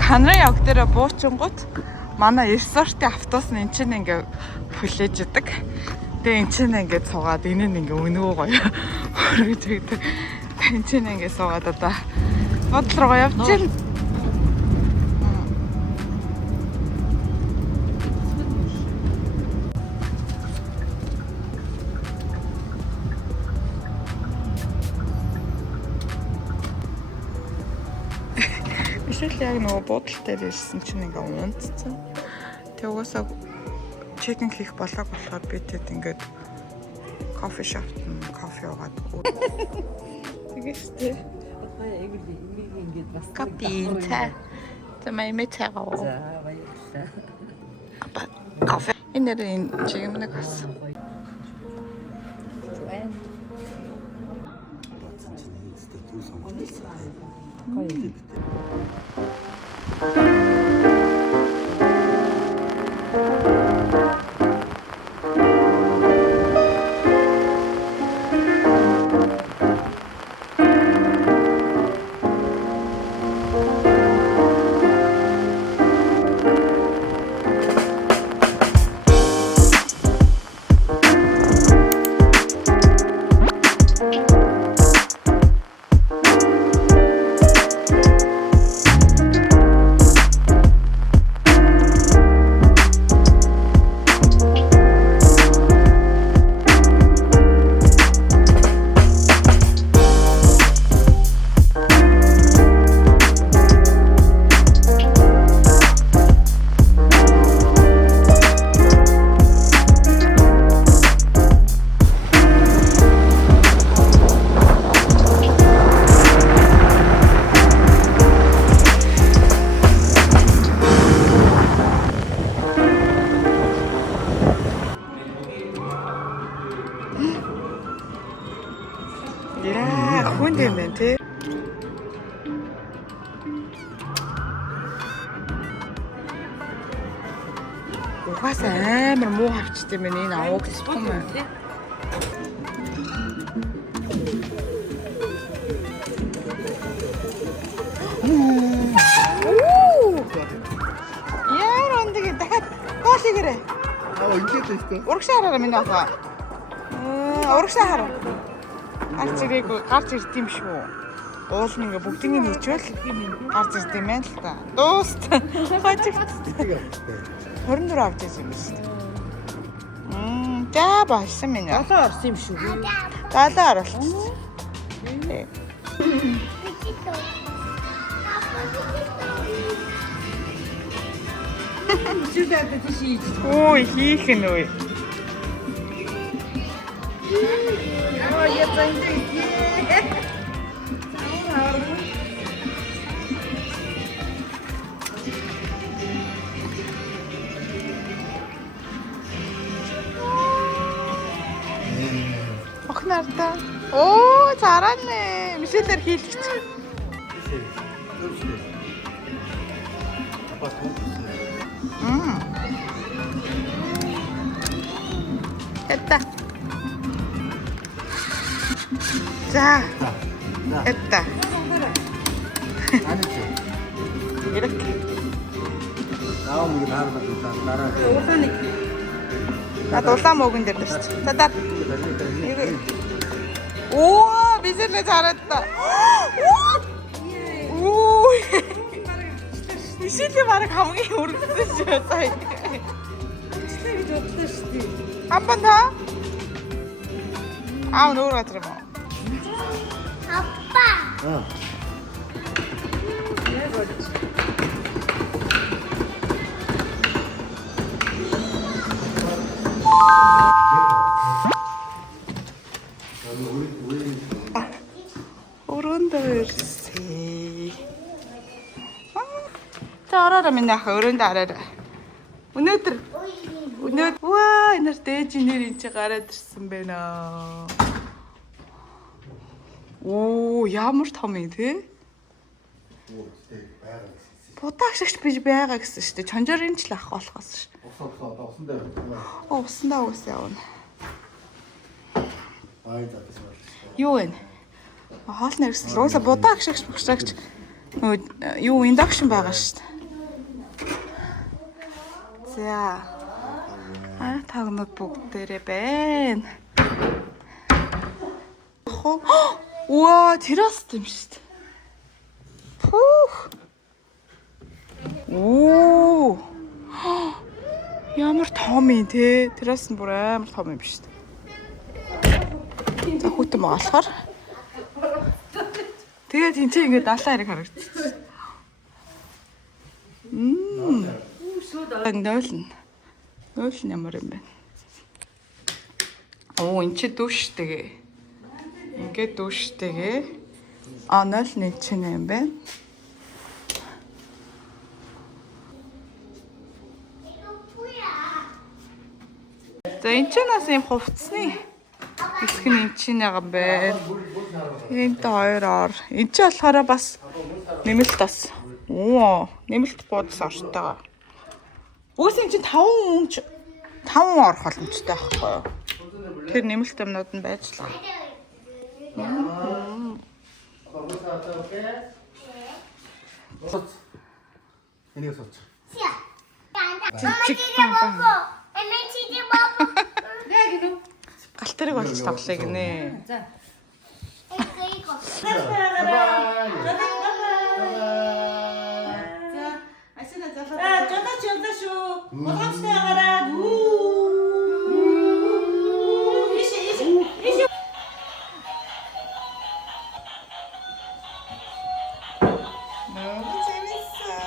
Канарын явг дээр буучингууд манай ресортын автобус нь эн чинь ингээ хүлээж идэг. Тэгээ эн чинь ингээ суугаад энэ нь ингээ өнгөө гоё хөргөж өгдөг. Эн чинь ингээ суугаад одоо бодол руугаа явчихна. Эсвэл яг нөгөө буудлын дээр ирсэн чинь ингээ унтцсан. Тэг угаасаа чекинг хийх болоог болохоор би тэд ингээд кофе шопт кофе уугаад. Тэгээстэй. ингээд бас Капин цай. Тамай мэцэгаа. за баярлалаа. Кофе. Энэ чигмнэг бас. Яа, хүн юм бэ те? Угаасаа амар муу хавчтай мэн энэ аваг юм байна. Яа, ондаг дахиад кофегэрээ. ингээд өстэй. Урагшаа хараа минь аа. Урагшаа хараа. Гарч ирд юм шүү. Уул нь ингээ бүгднийг хийчихвэл гарч ирд юм байна л та. Дууст. Хожигт. 24 авч ирсэн юм шүү. За баасан минь. 7 орсон юм шүү. 7 оруулсан. Чүлээд тийш. Ой, хийх нь үе. Аа я зайдээ. Охнарта. Оо, 잘하네. 미셸ээр хийлгэж. 됐다. 자, 됐다. 이렇게. 나오는 게 바로 나라. 나도 올라 먹은 데도 있어. 자, 이거. 우와, 미셸레 잘했다. 오, 미셸레 말에 감흥이 오르겠어요. 한 번 더? 아우, 노래 들어 봐. 아빠. 어. 오른들씨. 잘하라 맨날 어른도 알아라. 오늘들 우와 이날 돼지들 인체 알아들었음 배나. 오 ямар том юм те? Ботагшигч биж байгаа гэсэн шүү дээ. Чонжорын ч л ах болохоос ш. Усан дээр. Усандаа уус явна. Айда гэсэн. Юу вэ? Хоол нэрсэл уусаа ботагшигч багшаагч Юу индукшн байгаа шүү дээ. За. Тагнууд бүгдээрээ байна. Уаа, террас юм шүү дээ. Пүүх. Оо. Ямар том юм те. Террас нь бүр амар том юм шүү дээ. За хүүтэн болохоор. Тэгээд тэнцээ ингээд далайн хэрэг харагдчих. Нойлн ямар юм бэ? Оо, энэ чи дүүштэйгээ. Ингээд дүүштэйгээ. Нойлн энэ чи юм бэ? За энэ ч нас юм хувцсны хэсэг нь энэ чинь юм байна. Энд хоёр ор. Энд чи болохоор бас нэмэлт бас. Оо, нэмэлт буудас орчтойгоо. Үгүйс энэ чинь 5 орох боломжтой байхгүй юу? Тэр нэмэлт юмнууд нь байж л байгаа. Энийг сууч. Галтэрэг болж тоглоё гинэ. За. 너무 재밌어.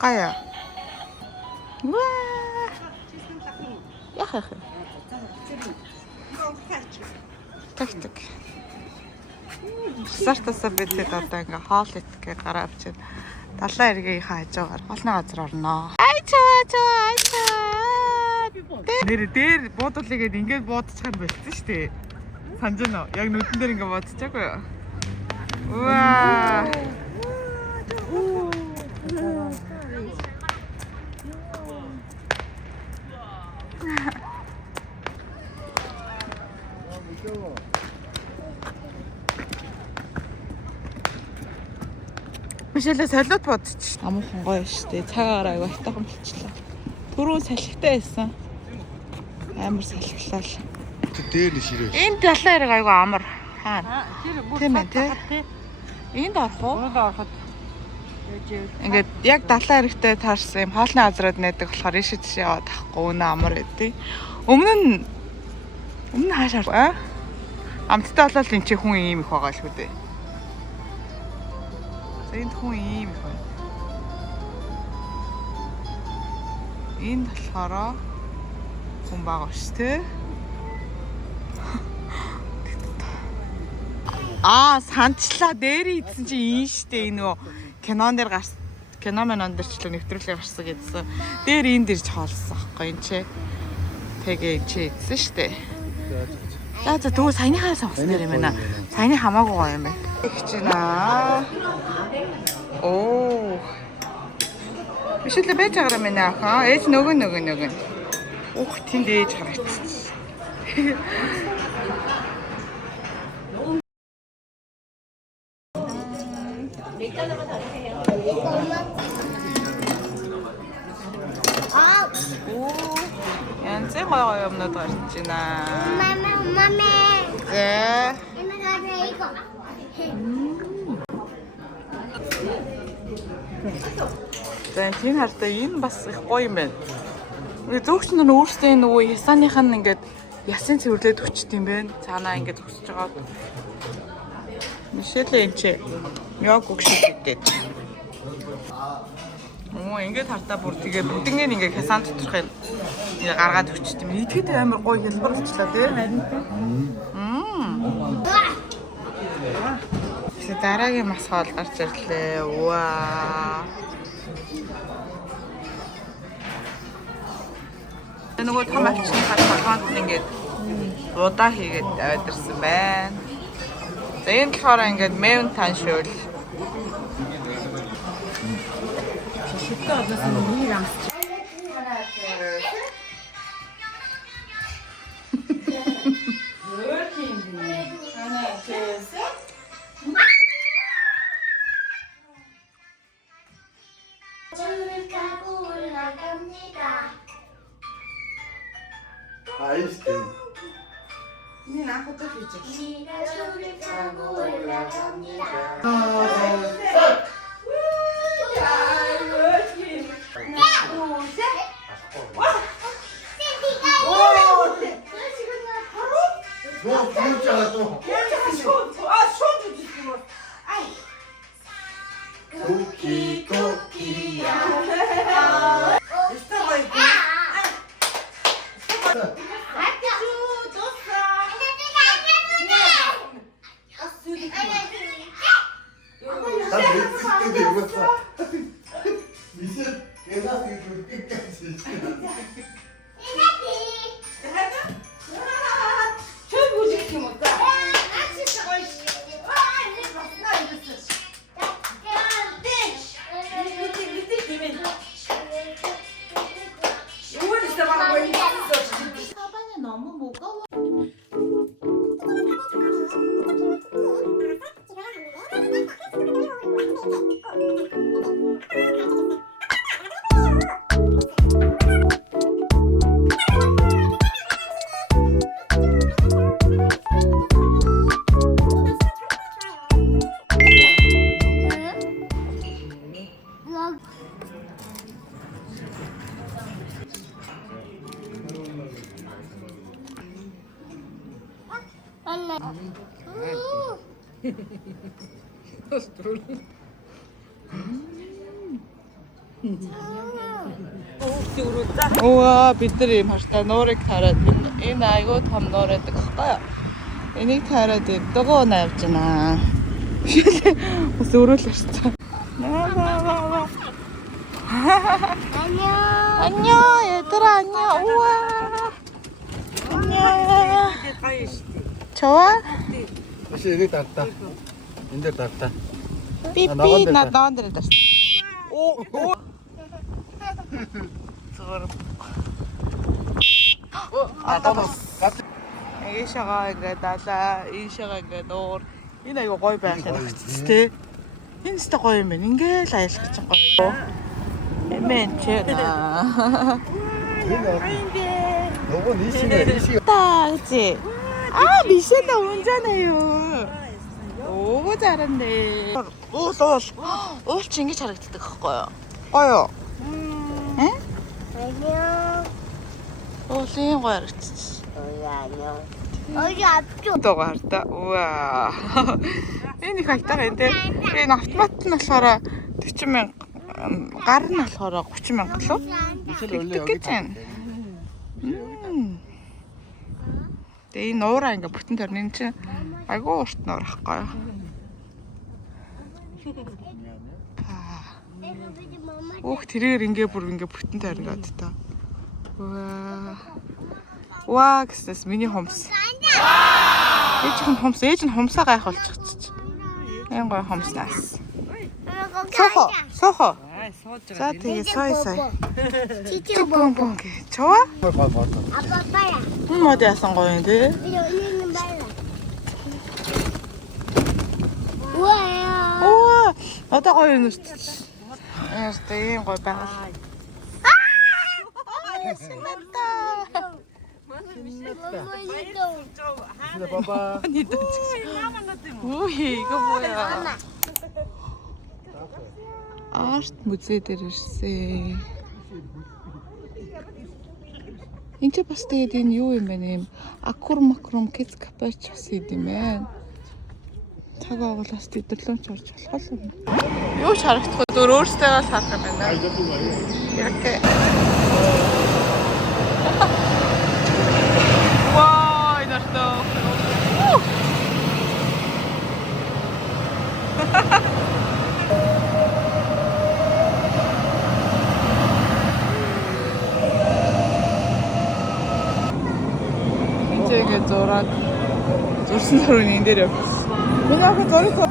가야. 우와. 야하하. Так. Сартасаа бидэд одоо ингээ хоол идэх гараа авчиад далайн эргийн хажуугаар олны газар орноо. Ай чаа. Дээр буудуулъягээд ингээд буудчихсан болсон шүү дээ. Санаж байна уу? Яг нүдэн дээр ингээ буудчихаагүй юу? Уаа. Мишэлээ солиод бодчих. Амуухан гоё штэ. Цагаараа аяга хайтахан болчихлоо. Түрүүн салхитай байсан. Амар салхилаа. Дээр нь ширээ. Энд далайн хэрэг аяга амар. Хаана? Тийм ээ тий. Энд орох уу? Энд ороход. Ингээд яг далайн хэрэгтэй таарсан юм хоолны газрууд найдаг болохоор ийшээ тийшээ яваад тахгүй өнөө амар байдیں۔ Өмнө нь хаашаа? Амттай болол энэ чи хүн ийм их байгаа л үү дээ. Энд хүн ийм их байна. Энд болохоор хүн байгаа ш тэ. Санчлаа дээр ийдсэн чи ийм штэ энэ кинон дээр киномон дээр ч л нэвтрүүлэг гарсан гэдсэн. Дээр энэ дэрж хоолсон аахгүй энэ чи. Тэгээ энэ чи ийдсэн штэ. За тэгвэл саяныхаа сонгосон юм байна. Саяны хамаагүй гоё юм байна. Их чина. Оо. Бишэлээ байж байгаа юм байна аа. Ээж нөгөө. Ух тэнд ээж харагдчих. Янз гоё юмнууд гарч байна. 네. За тийм хараа энэ бас их гоё юм байна. Зөвхөн нь өөрсдөө нөгөө ясааных нь ингээд ясын цэвэрлээд өчт юм байна. Цаанаа ингээд өсөж байгаа. Мишэлээ энэ чи яг өгшөлтэй. Ингээд хартаа бүр тэгээ бүгднийг ингээд хясан доторх юм гаргаад өчт юм. Идэхэд амар гоё хэлбэр болчлаа тий. Дараагийн мас хоол гарч ирлээ. Ваа. Нөгөө том авчны хатганд ингээд удаа хийгээд аваад ирсэн байна. За энэ болохоор ингээд мэвэн таншуул. Шигтэй одоос нь нэр амсч. Өөр тийм. 아인슈타인. 니 나부터 주지. 너 부르잖아 또. 쿠키 쿠키야. 나 멕시코도 입었어. 미션 계속 끝까지. 사방에 너무 무거워. 우와 бидний машта нуурыг тараад байна. Энэ айгуу том нуур байдаг хэвгүй. Энийг тараад дөгөө навж байна. Бас өрөөл ирсэн. 안녕 얘들아 안녕. 우와. 안녕. 좋아? 혹시 여기 닿다. 인들 닿다. 삐삐 나 나한테 오. Ийшээгаа ингээд далаа, ийшээгаа ингээд нуур. Энэ аяга гоё байх юм байна тий. Энэ ч гоё юм байна. Ингээл аялах чинь гоё. Эмэн чэна. 너무 니시네. 따지. 아 미션다 운전해요. 너무 잘한대. 오 уул치 ингэж харагддаг хэвгүй. Гоё. 응? 안녕. уулын гоё харагдчих. 안녕. 어디 앞쪽. Дого харта. Уаа. Энэ их айтаа энэ энэ автомат нь болохоор 40,000 гар нь болохоор 30,000 лөө. 미션 원래 여기 гэж байна. Тэгээ энэ уураа ингээ бүтэн төрний чинь айгуу урт нуур ахгүй юу? Ух тэрээр ингээ бүр ингээ бүтэн тойрн гад та. Ваа гэснээс миний хомс. Ээж нь хомсоо гайх болчихчих. Эн гой хомснаас. Сохо. За тэгээ сой. 치즈 먹어. 좋아? 봐봐. 아빠 빨라. 어디 야산 거인데? 여기는 빨라. 우와야. 우와, 어디가 거인데? 이거 거 봐. 신났다. 근데 봐봐. 우이 이거 뭐야? Арт музей дээр ирсэн. Энд ч бас тэгээд энэ юу юм бэ нэм? Акурмакрум киц капач гэсэн юм байна. Цаг агуулаас төрлөмж орж болох юм. Юу ч харагдахгүй дөр өөртөө л харах юм байна. Яг. Вау, энэ орто. 이제 зурсан төрөний энэ дээр явсан. Энэ яг зурсан.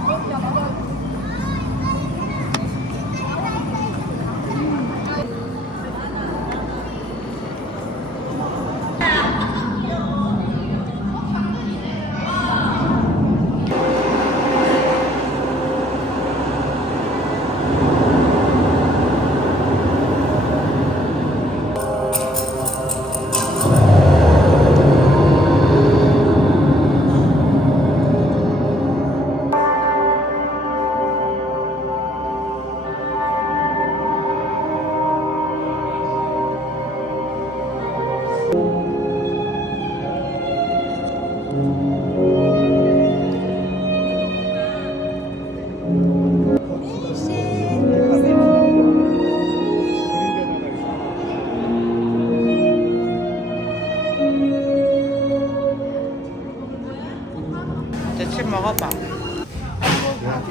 먹어봐.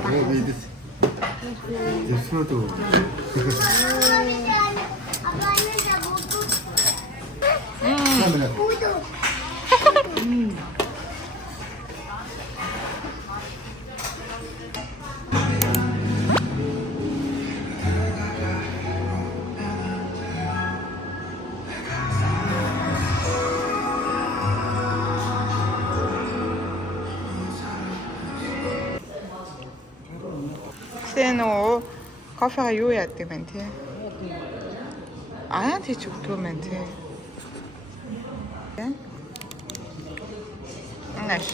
왜 이랬어? 됐어도. 아빠는 다 먹고 그러면 우도. Сэнөө кофега юу яадаг юм те? Аа тийч өгдөг юм те. Наш.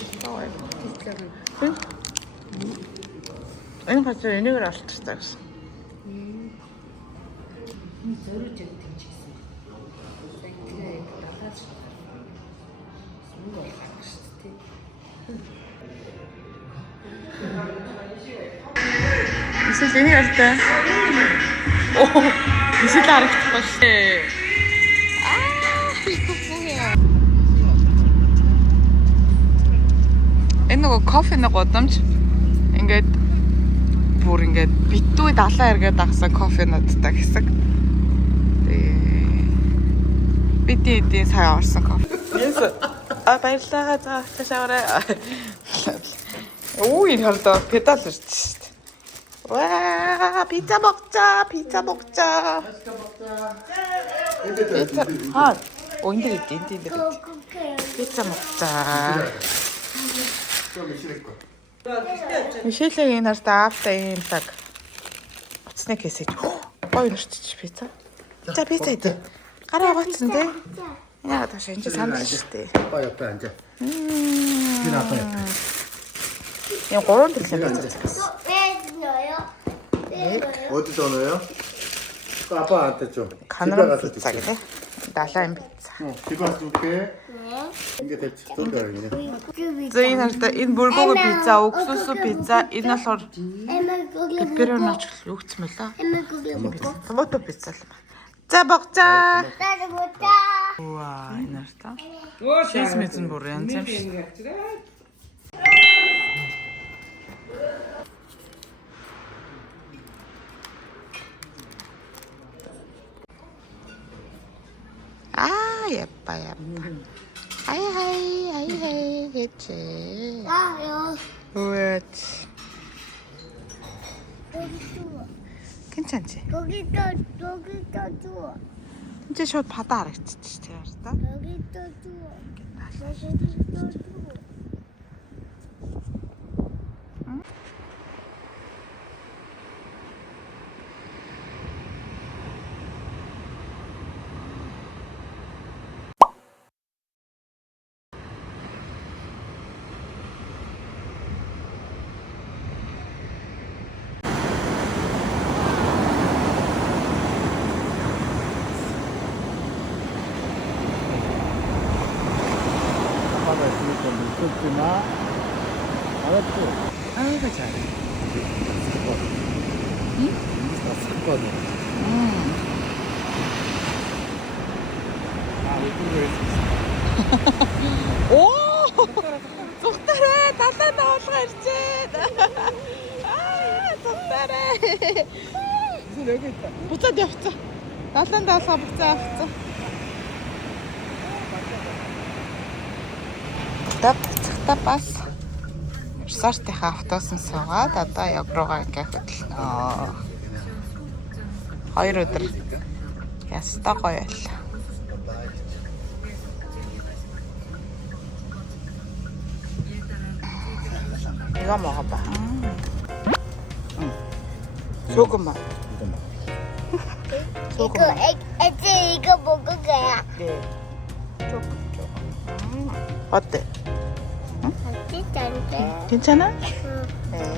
Энэ газар энэгээр алдчихсан гэсэн. зөрөж тэмчихсэн. Тэгээ далаач. Сүнг болгох шүү дээ. Эсвэл энийг алдаа. Оо, эсвэл харагдахгүй шээ. Энэ нөгөө кофены гудамж ингээд бүр ингээд битүү далаа эргээд агсан кофенуудтай хэсэг. Битээ сая орсон кофе. Yes. Баярлалаа цаашаарай. Оо энэ хардаа педал ирж шүү дээ. Ваа, пицца 먹자. Пицца. 아, 인들 있지. 피자 먹자. Мишель энэ нарт аавтай юм цаг. Уцсныг хэсэж. Ой нэрчиж пицца. За пицца идэ. Гараа угаацсан тий. Яагаад тааш энэ санал шүү дээ. 아빠 옆에 앉아. 민 아빠 옆에. 이 гурван төрлийн пицца. 왜 넣어요? 왜 넣어요? 어디다 넣어요? 그 아빠한테 좀. 집에 가느란 가서 피자 줄게. 그래? 달라인 피자. 집에 가서 줄게. 네. 이게 대체 쏜다 그냥. За энэ нарт энэ бүргөөгөө пицца, уксус пицца, энэ болохоор Эмэ 고기 пеппероноч өгцсөн мөлөө. Эмэ 고기 먹고. Томато пицца л байна. За 먹자. 나도 먹자. Уаа энэ нарт. Шээс мэдэн бүр янз юм шиг. 아 예뻐. 하이 그치. 아, 그렇지. 여기 줘. 괜찮지? 여기 또 줘. 이제 저 바다 알았지 제가. 여기 또 줘. 여기 또 줘. 아빠가 있으니까 무섭지마. 알았지? 아이고 잘해. 다 샀거든. 아, 예쁜 거 했어. 오! 속달해! 달란 나올라 했지! 아, 속달해! 무슨 여기 있다. 붙자, 내 붙자. 달란 나올라 붙자. Буцахтаа бас Сартийнхаа автобусан суугаад одоо яг руугаа ингээ хөдлөнө. Хоёр өдөр ястаа гоё байлаа. 이거 먹어봐. 소금만. 이거 애들 이거 먹을 거야. 네. 조금. 어때? 맛있지 않대? 괜찮아? 응. 네.